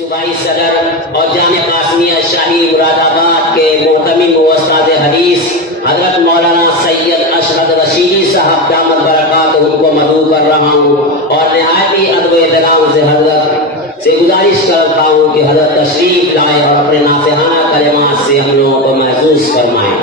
صوبائی صدر اور جامع قاسمیہ شاہی مراد آباد کے محتمم و استاد حدیث حضرت مولانا سید اشرف رشیدی صاحب دامت برکاتہ کو مدعو کر رہا ہوں اور نہایت ہی ادب و احترام سے حضرت سے گزارش کرتا ہوں کہ حضرت تشریف لائے اور اپنے ناصحانہ کلمات سے ہم لوگوں کو محظوظ فرمائیں۔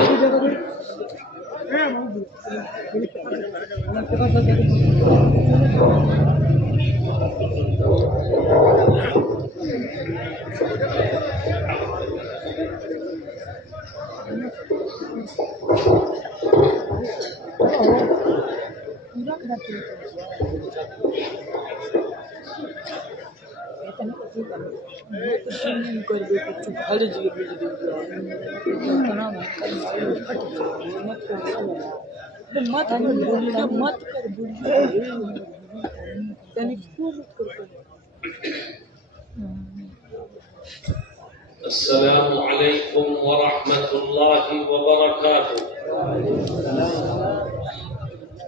السلام علیکم ورحمۃ اللہ وبرکاتہ۔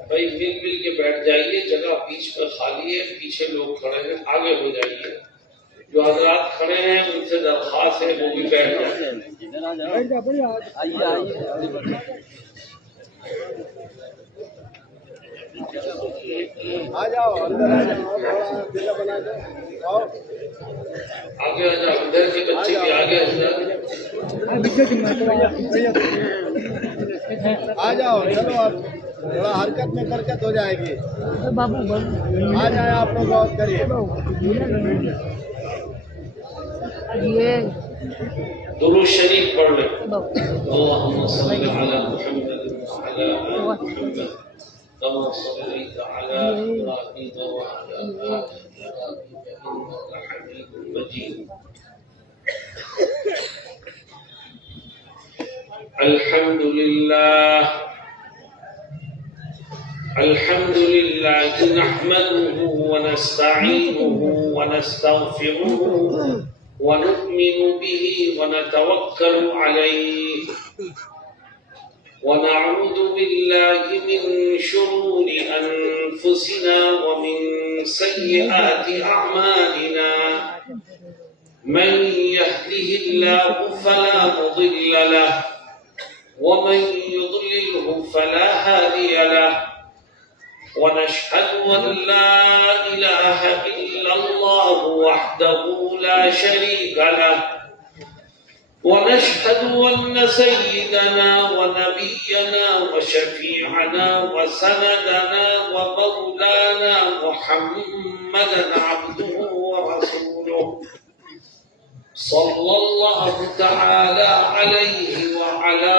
بھائی مل کے بیٹھ جائیے، جگہ بیچ میں خالی ہے، پیچھے لوگ کھڑے ہیں، آگے ہو جائیے۔ جو حضرات کھڑے ہیں ان سے درخواست ہے وہ بھی بیٹھ جائیں۔ آ جاؤ اندر، آ جاؤ، بنا دو، آگے آ جاؤ، ادھر کے بچے بھی آگے آ جاؤ۔ آ جاؤ، چلو آپ تھوڑا حرکت میں برکت ہو جائے گی۔ آ جائیں آپ لوگ بہت قریب۔ درود شریف پڑھ لیں۔ اللہم صلی علی محمد وعلی آل محمد كما صليت على إبراهيم وعلى آل إبراهيم إنك حميد مجيد۔ الحمد لله نحمده ونستعينه ونستغفره ونؤمن به ونتوكل عليه ونعوذ بالله من شرور أنفسنا ومن سيئات أعمالنا، من يهده الله فلا مضل له ومن يضلله فلا هادي له، ونشهد أن لا إله إلا الله وحده لا شريك له، ونشهد أن سيدنا ونبينا وشفيعنا وسندنا ومولانا محمدا عبده ورسوله صلى الله تعالى عليه وعلى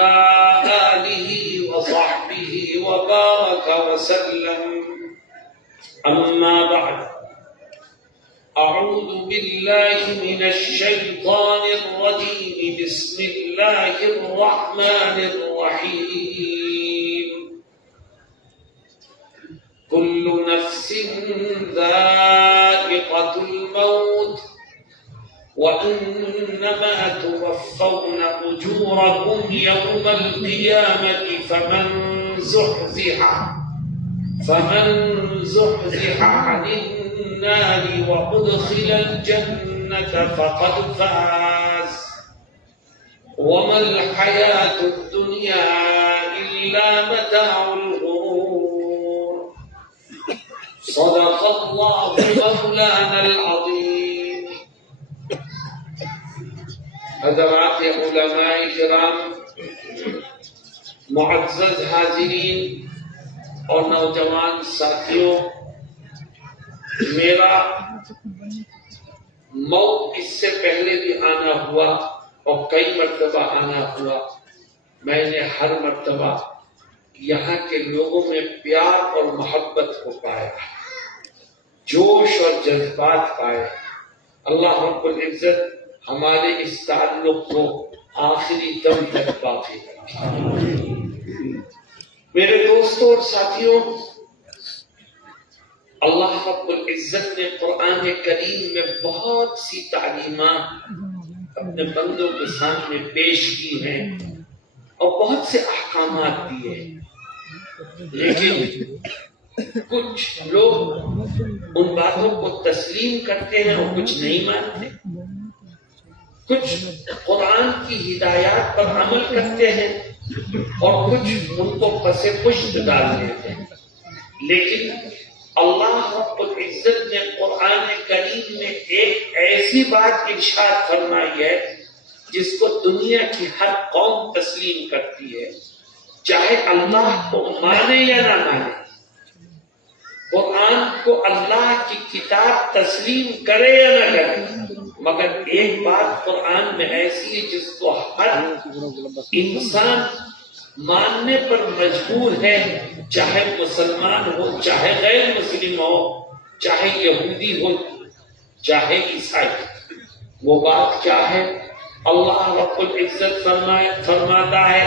آله وصحبه وبارك وسلم، أما بعد، أعوذ بالله من الشيطان الرجيم، بسم الله الرحمن الرحيم، كل نفس ذائقة الموت وإنما توفون أجوركم يوم القيامة، فمن زحزح عن النار وأدخل الجنة فقد فاز، وما الحياة الدنيا إلا متاع الغرور، صدق الله مولانا العظيم۔ حضرات علماء کرام، معزز حاضرین اور نوجوان ساتھیوں، میرا موت اس سے پہلے بھی آنا ہوا اور کئی مرتبہ آنا ہوا، میں نے ہر مرتبہ یہاں کے لوگوں میں پیار اور محبت کو پایا، جوش اور جذبات پائے۔ اللہ رب العزت ہمارے اس تعلق کو آخری دم تک باقی رکھے۔ میرے دوستوں اور ساتھیوں، اللہ رب العزت نے قرآن کریم میں بہت سی تعلیمات اپنے بندوں کے سامنے پیش کی ہیں اور بہت سے احکامات دیے ہیں، لیکن کچھ لوگ ان باتوں کو تسلیم کرتے ہیں اور کچھ نہیں مانتے۔ کچھ قرآن کی ہدایات پر عمل کرتے ہیں اور کچھ ان کو پس پشت ڈال دیتے ہیں. لیکن اللہ رب العزت نے قرآن کریم میں ایک ایسی بات ارشاد فرمائی ہے جس کو دنیا کی ہر قوم تسلیم کرتی ہے، چاہے اللہ کو مانے یا نہ مانے. قرآن کو اللہ کی کتاب تسلیم کرے یا نہ کرے، مگر ایک بات قرآن میں ایسی ہے جس کو ہر انسان ماننے پر مجبور ہے، چاہے مسلمان ہو، چاہے غیر مسلم ہو، چاہے یہودی ہو، چاہے عیسائی. وہ بات کیا ہے؟ اللہ رب العزت فرماتا ہے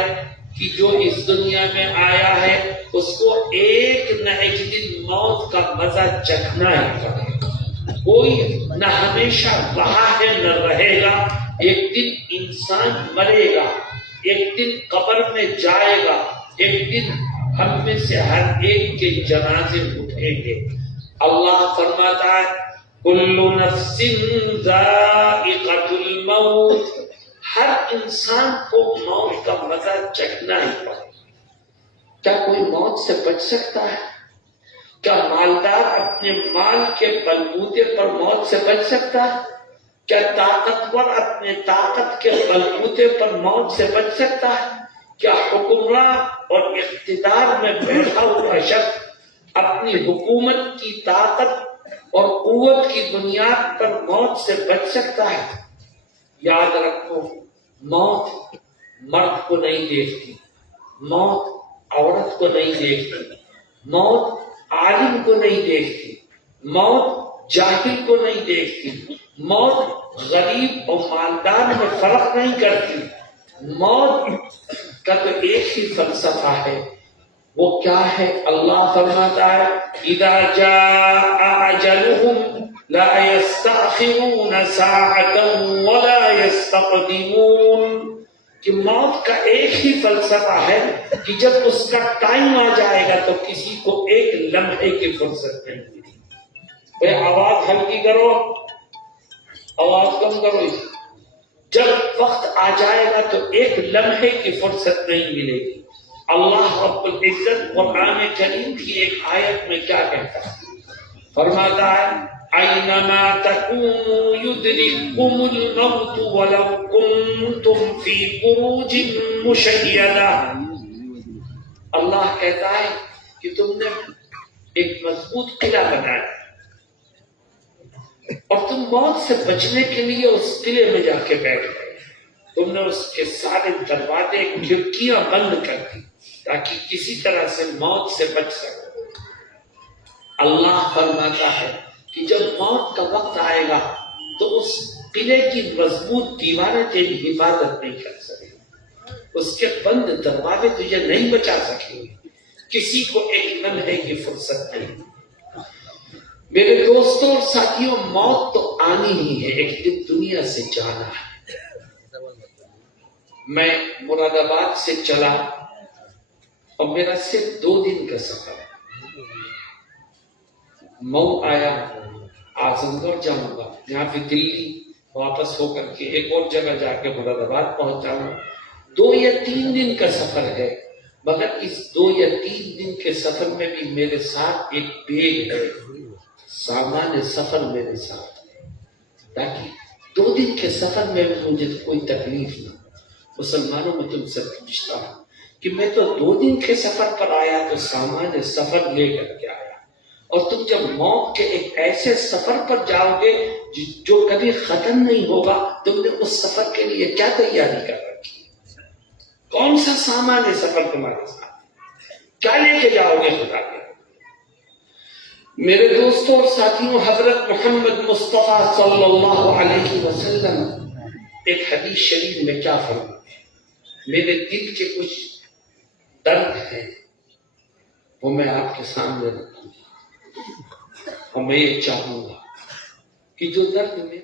کہ جو اس دنیا میں آیا ہے اس کو ایک نہ ایک دن موت کا مزہ چکھنا ہی پڑے گا. کوئی نہ ہمیشہ رہا ہے نہ رہے گا. ایک دن انسان مرے گا، ایک دن قبر میں جائے گا، ایک دن ہم میں سے ہر ایک کے جنازے اٹھیں گے. اللہ فرماتا ہے کل نفس ذائقۃ الموت، ہر انسان کو موت کا مزہ چکھنا ہی پڑے. کیا کوئی موت سے بچ سکتا ہے؟ کیا مالدار اپنے مال کے بلبوتے پر موت سے بچ سکتا ہے؟ کیا طاقتور اپنے طاقت کے بلبوتے پر موت سے بچ سکتا ہے؟ کیا حکمراں اور اقتدار میں بیٹھا ہوا شخص اپنی حکومت کی طاقت اور قوت کی بنیاد پر موت سے بچ سکتا ہے؟ یاد رکھو، موت مرد کو نہیں دیکھتی، موت عورت کو نہیں دیکھتی، موت عالم کو نہیں دیکھتی، موت جاہل کو نہیں دیکھتی، موت غریب اور مالدار میں فرق نہیں کرتی. موت کا تو ایک ہی فلسفہ ہے. وہ کیا ہے؟ اللہ فرماتا ہے اذا جاء اجلهم لا يستأخرون ساعة ولا يستقدمون، کہ موت کا ایک ہی فلسفہ ہے کہ جب اس کا ٹائم آ جائے گا تو کسی کو ایک لمحے کی فرصت نہیں ملے. بھائی آواز ہلکی کرو، آواز کم کرو. جب وقت آ جائے گا تو ایک لمحے کی فرصت نہیں ملے گی. اللہ رب العزت قرآن کریم کی ایک آیت میں کیا کہتا ہے؟ فرماتا ہے اینما تکونوا یدرککم الموت ولو کنتم فی بروج مشیدہ. اللہ کہتا ہے کہ تم نے ایک مضبوط قلعہ بنایا اور تم موت سے بچنے کے لیے اس قلعے میں جا کے بیٹھ گئے. تم نے اس کے سارے دروازے کھڑکیاں بند کر دی تاکہ کسی طرح سے موت سے بچ سکو. اللہ فرماتا ہے کہ جب موت کا وقت آئے گا تو اس قلعے کی مضبوط دیواریں تیری حفاظت نہیں کر سکیں، اس کے بند دروازے تجھے نہیں بچا سکیں گے. کسی کو ایک لمحے کی فرصت نہیں. میرے دوستوں اور ساتھیوں، موت تو آنی ہی ہے، ایک دن دنیا سے جانا ہے. میں مراد آباد سے چلا اور میرا صرف 2 دن کا سفر ہے. مئو آیا، اعظم گڑھ جاؤں گا، یہاں پہ دلی واپس ہو کر کے ایک اور جگہ جا کے مراد آباد پہنچ جاؤں. 2 یا 3 دن کا سفر ہے، مگر اس 2 یا 3 دن کے سفر میں بھی میرے ساتھ ایک بیگ ہے، سامان سفر میرے ساتھ ہے، تاکہ 2 دن کے سفر میں مجھے کوئی تکلیف نہ. مسلمانوں میں تم سے پوچھتا ہوں کہ میں تو 2 دن کے سفر پر آیا تو سامان سفر لے کر کے آیا، اور تم جب موت کے ایک ایسے سفر پر جاؤ گے جو کبھی ختم نہیں ہوگا، تم نے اس سفر کے لیے کیا تیاری کر رکھی؟ کون سا سامان ہے سفر تمہارے ساتھ؟ کیا لے کے جاؤ گے خدا کے؟ میرے دوستوں اور ساتھیوں، حضرت محمد مصطفیٰ صلی اللہ علیہ وسلم ایک حدیث شریف میں کیا فرماتے ہیں؟ میرے دل کے کچھ درد ہیں، وہ میں آپ کے سامنے رکھوں گا، اور میں یہ چاہوں گا کہ جو درد میرے